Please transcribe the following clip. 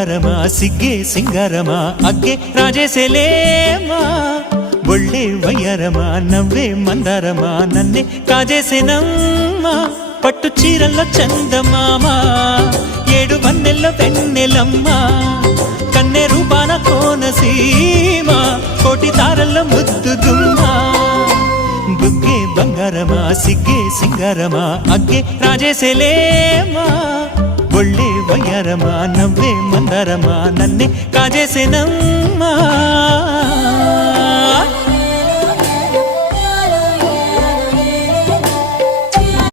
బంగారమా సిగ్గే సింగారమా అగ్గే రాజేసేలేమా ఒళ్ళే వయ్యారమా నవ్వే మందారమా నన్నే కాజేసేనమ్మా పట్టు చీరల్లో చందమామా ఏడు వన్నెల్లో వెన్నెలమ్మా కన్నె రూపాన కోనసీమ కోటి తారల్లో ముద్దుదుమ్మా బుగ్గే బంగారమా సిగ్గే సింగారమా అగ్గే రాజేసేలేమా ఒళ్ళే వయ్యారమా నవ్వే మందారమా నన్నే కాజేసేనమ్మా